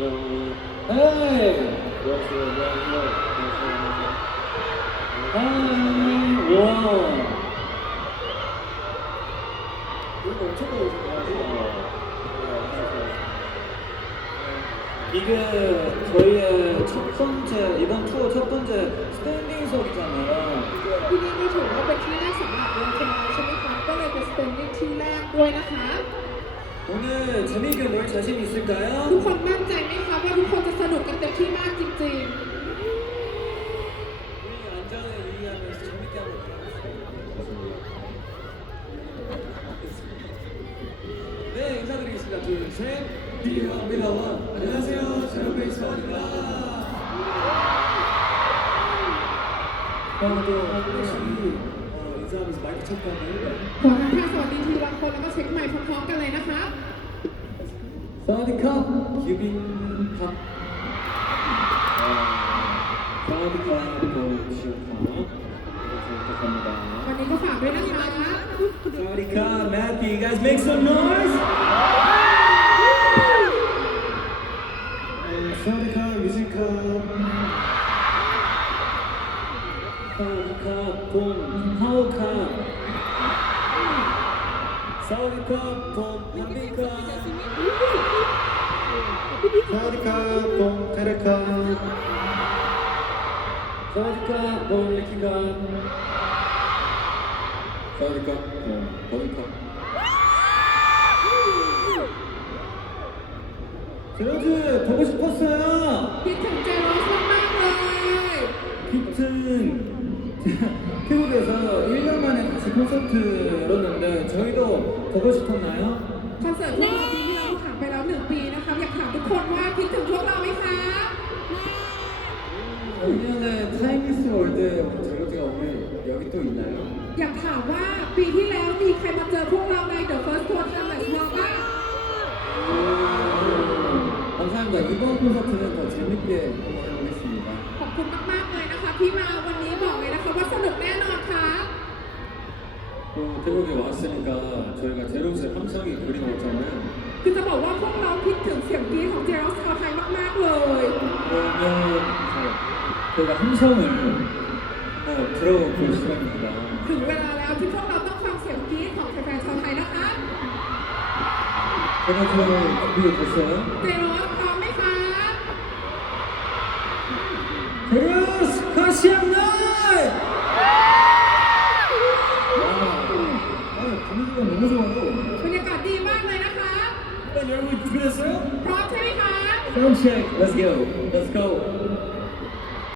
헤이! 헤이! 와! 이거 엄청 좋으시네요. 이게 저희의 첫 번째, 이번 투어 첫 번째 스탠딩석이잖아요. ที่นี่ก็ถือว่าเป็นที่แรกสำหรับเราใช่ไหมคะก็เลยเป็น standing ที่แรกด้วยนะคะ 오늘 재미있게 놀 자신 ทุก 있을까요? คนมั่นใจไหมคะว่าทุกคนจะสนุกกันเต็มที่มากจริง 우리 안전을 유의하면서 재밌게 한번 놀아보겠습니다. 네, 인사드리겠습니다. 둘, 셋. 비와비라와 안녕하세요. 제로베이스원입니다. 또 혹시 인사하면서 마이크 체크 한번 해볼까요? ๆขอทักทายสวัสดีทีละคนแล้วก็เช็คไมค์พร้อมๆกันเลยนะคะ 사와디캅 유빈캅 사와디캅 보시오캅 부탁합니다. วันนี้ก็ฝากด้วยนะคะ 사와디캅 Matthew, you guys make some noise? 사와디캅 유진캅 사와디캅 동 하오캅 사와디캅 동 한빈캅 사와디캅 동 테레캅 사와디캅 동 리키캅 사와디캅 동 버디캅 제로즈 보고 싶었어요. คิดถึงเจโรสมากๆเลย 피튼 태국에서 1년 만에 다시 콘서트 열었는데 저희도 보고 싶었나요? คอนเสิร์ตพวกเราปีที่เราผ่านไปแล้ว1 ปีนะคะอยากถามทุกคนว่าคิดถึงพวกเราไหมคะ 작년에 타임리스 월드에 제로즈가 오늘 여기 또 있나요? อยากถามว่าปีที่แล้วมีใครมาเจอพวกเราใน The First Tour Challenge บ้างบ้าง 감사합니다. 이번 콘서트는 더 재밌게 하겠습니다. ขอบคุณมากๆเลยนะคะที่มาวันนี้บอกเลยนะคะว่าสนุกแน่นอนค่ะ 또 태국에 왔으니까 저희가 제로즈의 함성이 그리웠잖아요. คือจะบอกว่าพวกเราคิดถึงเสียงกรี๊ดของเจโรสชาวไทยมากๆเลย 그러면 저희가 함성을 들어볼 시간입니다. ถึงเวลาแล้วที่พวกเราต้องฟังเสียงกรี๊ดของแฟนๆชาวไทยนะคะ 제로즈 준비됐어요? เจโรสพร้อมไหมคะ 제로즈 가시앙나이! 분위기가 너무 좋아요. บรรยากาศดีมากเลยนะคะ 일단 여러분 준비됐어요? พร้อมใช่ไหมคะ Sound check. Let's go. Let's go.